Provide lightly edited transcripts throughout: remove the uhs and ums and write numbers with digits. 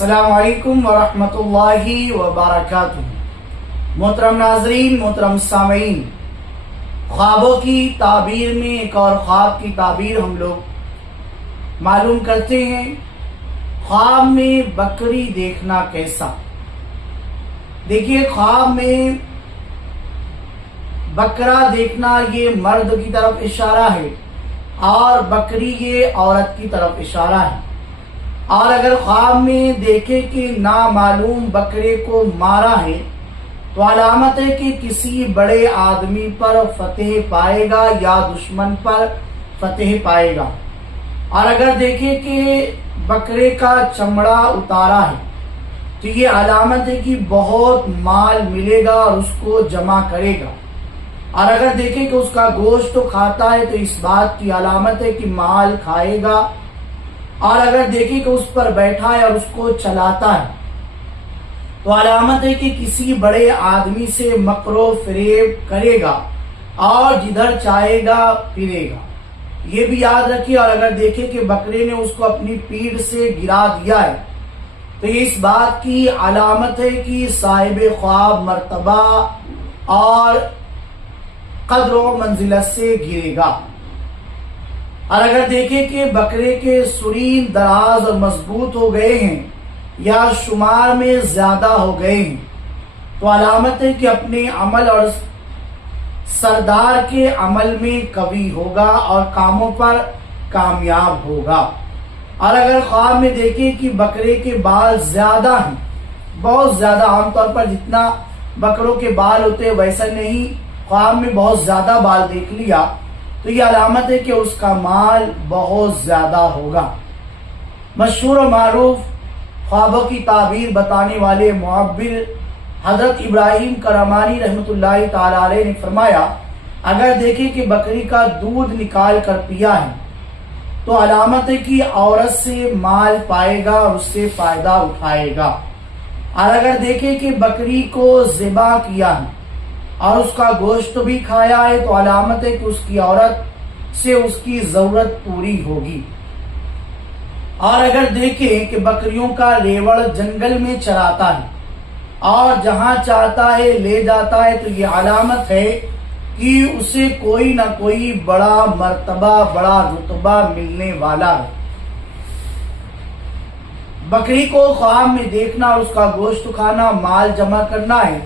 السلام علیکم ورحمۃ اللہ وبرکاتہ۔ محترم ناظرین، محترم سامعین، خوابوں کی تعبیر میں ایک اور خواب کی تعبیر ہم لوگ معلوم کرتے ہیں۔ خواب میں بکری دیکھنا کیسا؟ دیکھیے، خواب میں بکرا دیکھنا یہ مرد کی طرف اشارہ ہے اور بکری یہ عورت کی طرف اشارہ ہے۔ اور اگر خواب میں دیکھے کہ نامعلوم بکرے کو مارا ہے تو علامت ہے کہ کسی بڑے آدمی پر فتح پائے گا یا دشمن پر فتح پائے گا۔ اور اگر دیکھے کہ بکرے کا چمڑا اتارا ہے تو یہ علامت ہے کہ بہت مال ملے گا اور اس کو جمع کرے گا۔ اور اگر دیکھے کہ اس کا گوشت تو کھاتا ہے تو اس بات کی علامت ہے کہ مال کھائے گا۔ اور اگر دیکھیں کہ اس پر بیٹھا ہے اور اس کو چلاتا ہے تو علامت ہے کہ کسی بڑے آدمی سے مکر و فریب کرے گا اور جدھر چاہے گا پھرے گا۔ یہ بھی یاد رکھیے۔ اور اگر دیکھیں کہ بکرے نے اس کو اپنی پیٹھ سے گرا دیا ہے تو یہ اس بات کی علامت ہے کہ صاحب خواب مرتبہ اور قدر و منزلت سے گرے گا۔ اور اگر دیکھیں کہ بکرے کے سرین دراز اور مضبوط ہو گئے ہیں یا شمار میں زیادہ ہو گئے ہیں تو علامت ہے کہ اپنے عمل اور سردار کے عمل میں قوی ہوگا اور کاموں پر کامیاب ہوگا۔ اور اگر خواب میں دیکھیں کہ بکرے کے بال زیادہ ہیں، بہت زیادہ، عام طور پر جتنا بکروں کے بال ہوتے ہیں ویسا نہیں، خواب میں بہت زیادہ بال دیکھ لیا تو یہ علامت ہے کہ اس کا مال بہت زیادہ ہوگا۔ مشہور و معروف خوابوں کی تعبیر بتانے والے معبر حضرت ابراہیم کرمانی رحمۃ اللہ تعالی علیہ نے فرمایا، اگر دیکھیں کہ بکری کا دودھ نکال کر پیا ہے تو علامت ہے کہ عورت سے مال پائے گا اور اس سے فائدہ اٹھائے گا۔ اور اگر دیکھیں کہ بکری کو ذبح کیا ہے اور اس کا گوشت بھی کھایا ہے تو علامت ہے کہ اس کی عورت سے اس کی ضرورت پوری ہوگی۔ اور اگر دیکھیں کہ بکریوں کا ریوڑ جنگل میں چراتا ہے اور جہاں چاہتا ہے لے جاتا ہے تو یہ علامت ہے کہ اسے کوئی نہ کوئی بڑا مرتبہ، بڑا رتبہ ملنے والا ہے۔ بکری کو خواب میں دیکھنا اور اس کا گوشت کھانا مال جمع کرنا ہے۔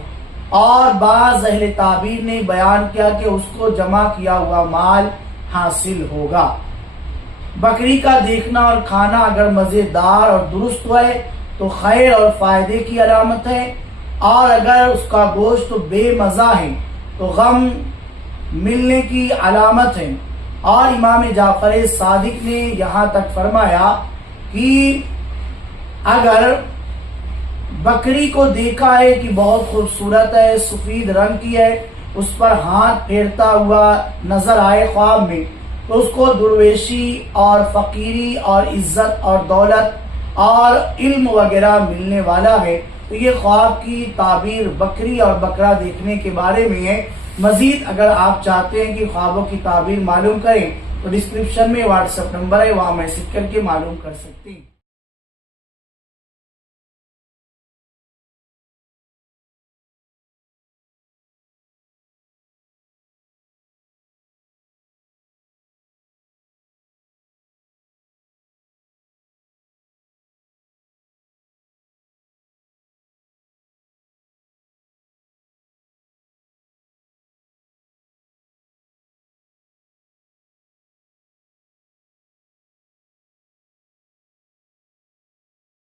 اور بعض اہل تعبیر نے بیان کیا کہ اس کو جمع کیا ہوا مال حاصل ہوگا۔ بکری کا دیکھنا اور کھانا اگر مزیدار اور درست ہے تو خیر اور فائدے کی علامت ہے، اور اگر اس کا گوشت بے مزہ ہے تو غم ملنے کی علامت ہے۔ اور امام جعفر صادق نے یہاں تک فرمایا کہ اگر بکری کو دیکھا ہے کہ بہت خوبصورت ہے، سفید رنگ کی ہے، اس پر ہاتھ پھیرتا ہوا نظر آئے خواب میں تو اس کو درویشی اور فقیری اور عزت اور دولت اور علم وغیرہ ملنے والا ہے۔ تو یہ خواب کی تعبیر بکری اور بکرا دیکھنے کے بارے میں ہے۔ مزید اگر آپ چاہتے ہیں کہ خوابوں کی تعبیر معلوم کریں تو ڈسکرپشن میں واٹس ایپ نمبر ہے، وہاں میسج کر کے معلوم کر سکتے ہیں۔